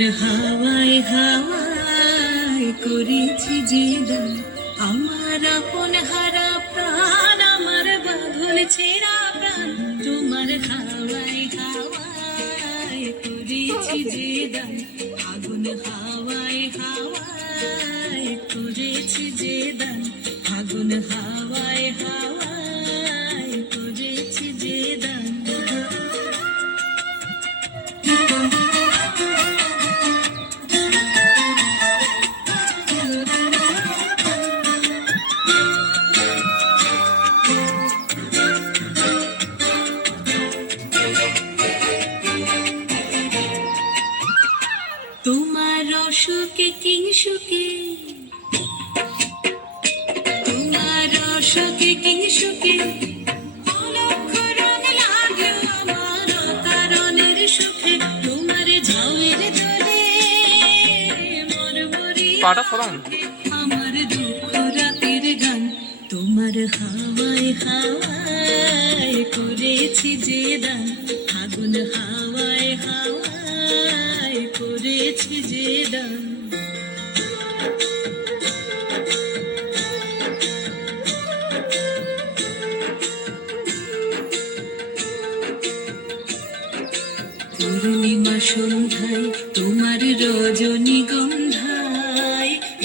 তোমার হাওয়ায় হাওয়ায় করেছি যে দান, আমার আপন হারা প্রাণ, আমার বাঁধন ছেঁড়া প্রাণ। তোমার হাওয়ায় হাওয়ায় করেছি যে দান, আগুন হাওয়ায় হাওয়ায় করেছি যে দান, আগুন হাওয়ায় হাওয়ায় করেছি যে দান। তোমার অসুখে কিংসুকে, তোমার অসুখে কিংসুকে অলক্ষ রং লাগলো আমার অকারণের সুখে। তোমার ঝাউয়ের দোলে মরমরি আমার দুঃখ রাতের গান। তোমার হাওয়ায় হাওয়ায় করেছি যে দান, আগুন হাওয়ায় হাওয়ায় করেছি যে দান। পূর্ণিমা সন্ধ্যায় তোমার রজনীগন্ধায়,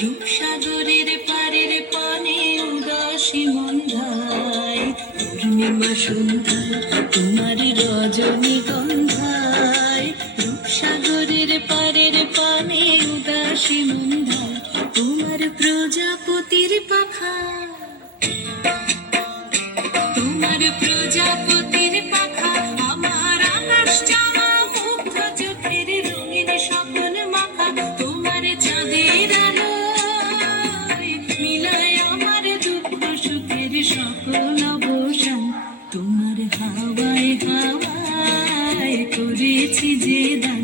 রূপসাগরের পারের পানে উদাসী মন্ধায়। পূর্ণিমা সন্ধ্যায় তোমার রজনীগন্ধায়, রূপসাগরের পারের পানে উদাসী মন্ধায়। তোমার প্রজাপতির পাখা, তোমার প্রজাপতির পাখা আমার আকাশ জামা মুগ্ধ চোখের রঙিন স্বপ্ন মাখা। তোমার চাঁদের আলোয় মিলায় আমার দুঃখ সুখের সকল অবসান। তোমার হাওয়ায় হাওয়ায় করেছি যে দান,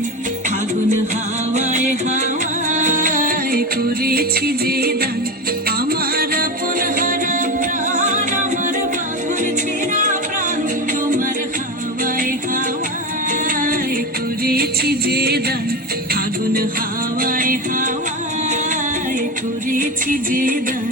আগুন হাওয়ায় হাওয়ায় করেছি যে দান। আমার আপন হারা প্রাণ, আমার বাঁধন ছেঁড়া প্রাণ। তোমার হাওয়ায় হাওয়ায় করেছি যে দান, আগুন হাওয়ায় হাওয়ায় করেছি যে দান।